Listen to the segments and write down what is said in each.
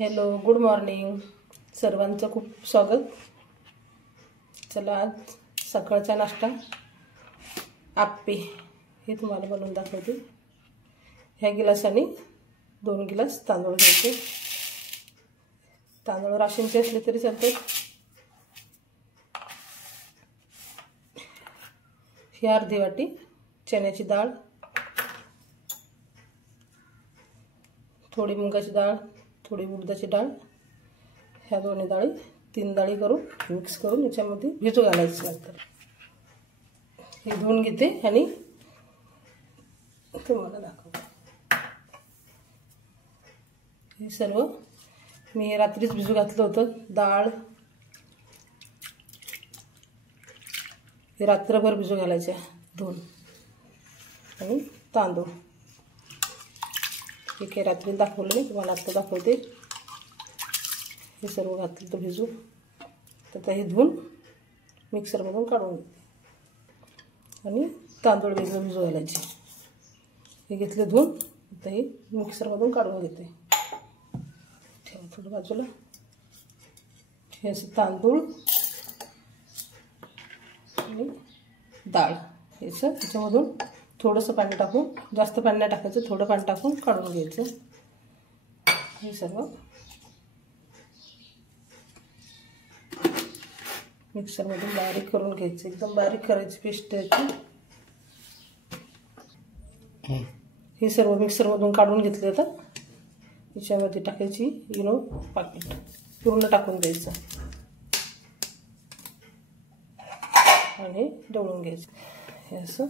Hello, good morning सर्वांचं खूप स्वागत. चला, आज सकाळचा नाश्ता आप्पे हे तुम्हाला बनवून दाखवते. ह्या गिलासाने 2 गिलास तांदूळ घ्यायचे. तांदूळ राशनचे असले तरी चालते. ही अर्धी वाटी चण्याची डाळ, थोडी मुगाची डाळ, थोडी उडदाची डाळ. ह्या दोन्ही डाळी 3 डाळी करून मिक्स करून याच्यामध्ये भिजू घालायचं. नंतर हे धुवून घेते आणि तुम्हाला दाखवते. हे सर्व मी रात्रीच भिजू घातलं होतं. डाळ हे रात्रभर भिजू घालायचे धुवून. आणि तांदूळ हे काही रात्री दाखवलं नाही, तुम्हाला आत्ता दाखवते. हे सर्व घातलं तर भिजू. तर हे धुवून मिक्सरमधून काढून घेते आणि तांदूळ वेगळं भिजू घालायचे. हे घेतले धुवून. आता हे मिक्सरमधून काढून घेते. ठेवा थोडं बाजूला. हे असं तांदूळ आणि डाळ याचं त्याच्यामधून थोडंसं पाणी टाकून, जास्त पाणी नाही टाकायचं, थोडं पाणी टाकून काढून घ्यायचं. हे सर्व मिक्सरमधून बारीक करून घ्यायचं. एकदम बारीक करायची पेस्ट याची. हे सर्व मिक्सरमधून काढून घेतले. आता याच्यामध्ये टाकायची इनो पाकिट पूर्ण टाकून द्यायचं आणि ढवळून घ्यायचं. हे असं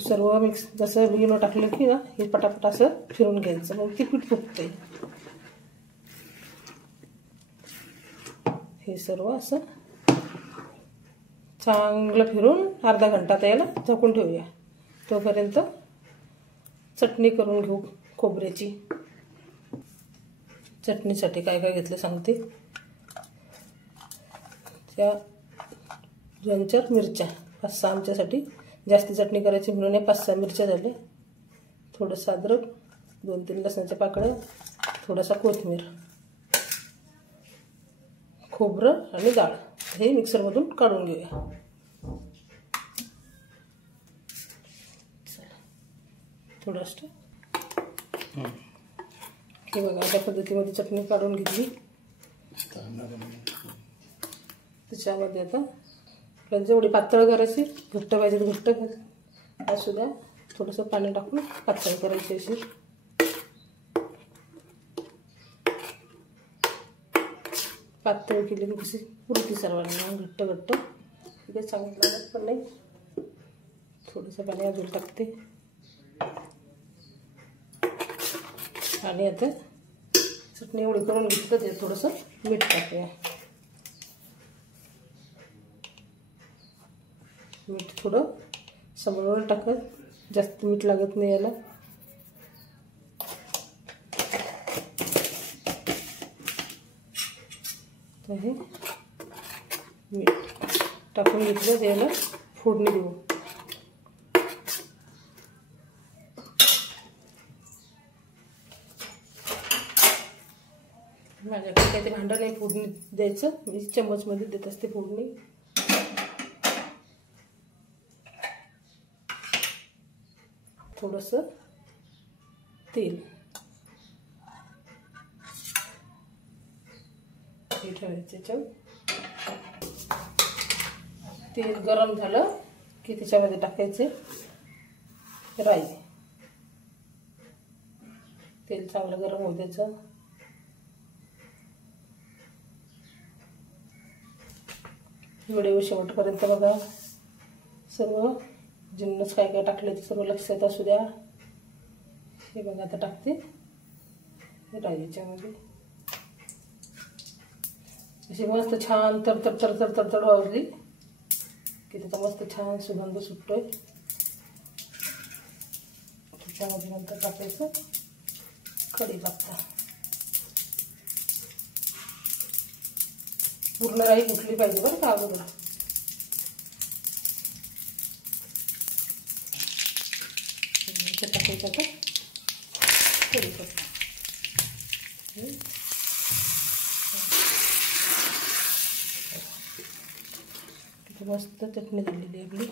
सर्व मिक्स, जसं इनो टाकलं की ना हे पटापट असं फिरून घ्यायचं. मग ते पीठ फुगते. हे सर्व असं चांगलं फिरून अर्धा घंटा याला झाकून ठेवूया. तोपर्यंत चटणी करून घेऊ खोबऱ्याची. चटणीसाठी काय काय घेतलं सांगते. त्या 2-4 मिरच्या, 5-6 आमच्यासाठी जास्ती चटणी करायची म्हणून 5-6 मिरच्या झाल्या. थोडंसं अद्रक, 2-3 लसणाच्या पाकळ्या, थोडासा कोथिंबीर, खोबरं आणि डाळ. हे मिक्सरमधून काढून घेऊया. थोडं असतं हे बघा, अशा पद्धतीमध्ये चटणी काढून घेतली. त्याच्यामध्ये आता आपल्याला जेवढी पातळ करायची, घट्ट पाहिजे तर घट्ट असू द्या. थोडंसं पाणी टाकून पातळ करायची अशी. पातळ केली की कशी पुरती सर्वांना. घट्ट घट्ट ते चांगलं लागत पण नाही. थोडंसं पाणी अजून टाकते. आणि आता चटणी एवढी करून घेतली तर ते थोडंसं मीठ टाकूया. मीठ थोडं समोर टाकत, जास्त मीठ लागत नाही याला. तर हे मीठ टाकून घेतलं. याला फोडणी देऊ. माझ्याकडे काही ते भांडं नाही फोडणी द्यायचं, मी चम्मचमध्ये देत असते फोडणी. थोडंसं तेल हे ठेवायचं त्याच्यावर. तेल गरम झालं की त्याच्यामध्ये टाकायचे राई. तेल चांगलं गरम होऊ द्यायचं. व्हिडिओ शेवटपर्यंत बघा. सर्व जिन्नस काय काय टाकले ते सर्व लक्षात असू द्या. हे बघा आता टाकते राई याच्यामध्ये. अशी मस्त छान तरतड तरतड तरतड वाजली की त्याचा मस्त छान सुगंध सुटतोय. त्याच्यामध्ये नंतर टाकायचं कढीपत्ता. पूर्ण राई फुटली पाहिजे बरं का अगोदर. टाकायचं आता कढीपत्ता. मस्त चटणी झालेली आपली.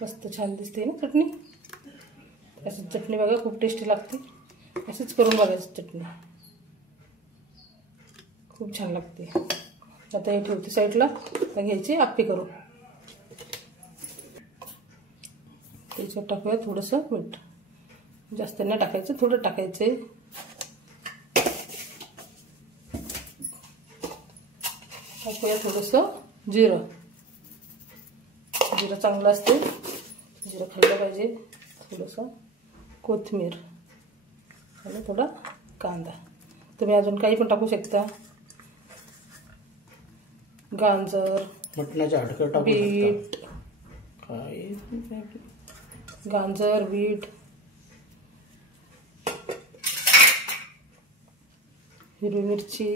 मस्त छान दिसते ना चटणी. अशी चटणी बघा खूप टेस्टी लागते. असंच करून बघायचं चटणी, खूप छान लागते. आता हे ठेवते साईडला. आता घ्यायची आप्पे करू. त्याच्यात टाकूया थोडंसं मीठ. जास्त नाही टाकायचं, थोडं टाकायचं आहे. टाकूया थोडंसं जिरं. जिरं चांगलं असते, जिरं खाल्लं पाहिजे. थोडंसं कोथिंबीर आणि थोडा कांदा. तुम्ही अजून काही पण टाकू शकता. गाजर, मटणाचं हाडकं टाकू बीट, काय गाजर, बीट, हिरवी मिरची,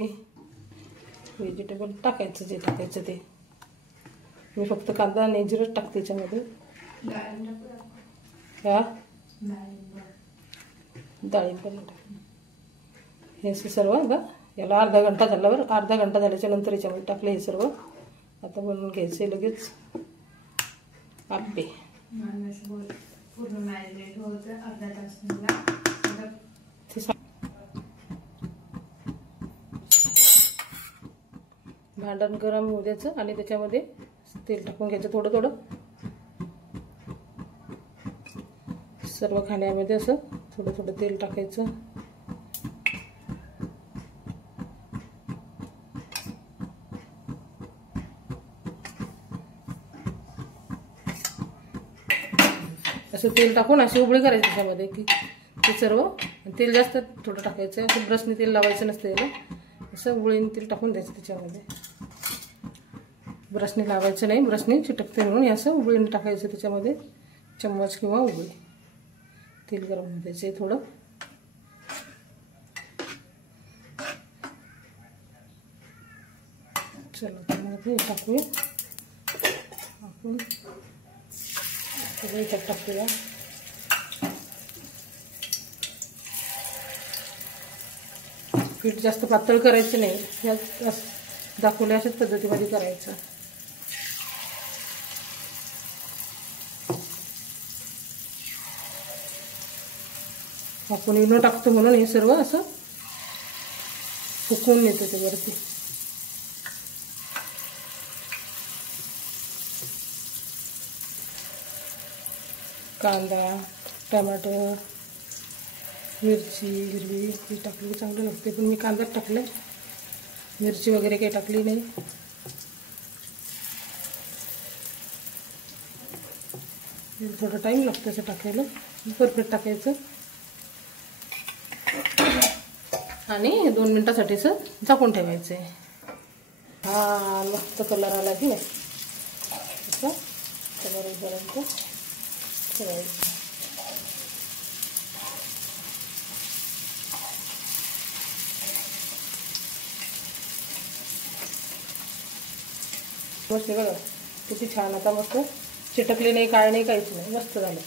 व्हेजिटेबल टाकायचं जे टाकायचं ते. मी फक्त कांदा आणि जिरं टाकते त्याच्यामध्ये. हा डाळिंब पण हे सर्व का याला अर्धा घंटा झाल्यावर, अर्धा घंटा झाल्याच्या नंतर याच्यामध्ये टाकले हे सर्व. आता बनवून घ्यायचे लगेच आप्पे. भांडण गरम होऊ द्यायचं आणि त्याच्यामध्ये तेल टाकून घ्यायचं थोडं थोडं. सर्व खाण्यामध्ये असं थोडं थोडं तेल टाकायचं. असं तेल टाकून अशी उबळी करायची त्याच्यामध्ये की ते सर्व. तेल जास्त थोडं टाकायचं. असं ब्रशने तेल लावायचं नसतं याला. असं उबळीने तेल टाकून द्यायचं त्याच्यामध्ये. ब्रशने लावायचं नाही, ब्रशने चिटकते म्हणून हे असं उबळीने टाकायचं त्याच्यामध्ये. चम्मच किंवा उबळी. तेल गरम होऊ द्यायचं थोडं. चला तर मग हे टाकूया आपण. सगळं याच्यात टाकूया. पीठ जास्त पातळ करायचं नाही, या दाखवल्या अशाच पद्धतीमध्ये करायचं. आपण इनो टाकतो म्हणून हे सर्व असं फुकून येतं त्यावरती. कांदा, टमाटर, मिरची हिरवी ही टाकली चांगलं लागते. पण मी कांदाच टाकले, मिरची वगैरे काही टाकली नाही. थोडा टाईम लागतो असं टाकायला. परफेक्ट टाकायचं आणि 2 मिनिटासाठी असं झाकून ठेवायचं आहे. हा मस्त कलर आला की नाही, असं कलर उभं ठेवायचं. मस्त बघा किती छान. आता मस्त चिटकले नाही, काय नाही, काहीच नाही. मस्त झालं.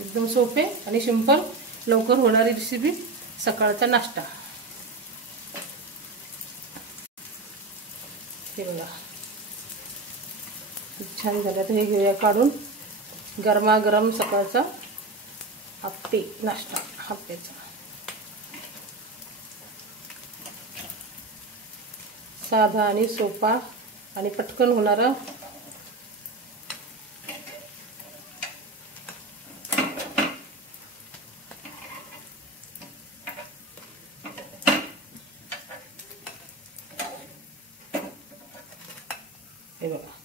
एकदम सोपे आणि सिंपल लवकर होणारी रेसिपी. सकाळचा नाश्ता. हे बघा खूप छान झालं. तर हे घेऊया काढून. गरमागरम सकाळचा आप्पे नाश्ता. आप्प्याचा साधा आणि सोपा आणि पटकन होणारा. हे बघा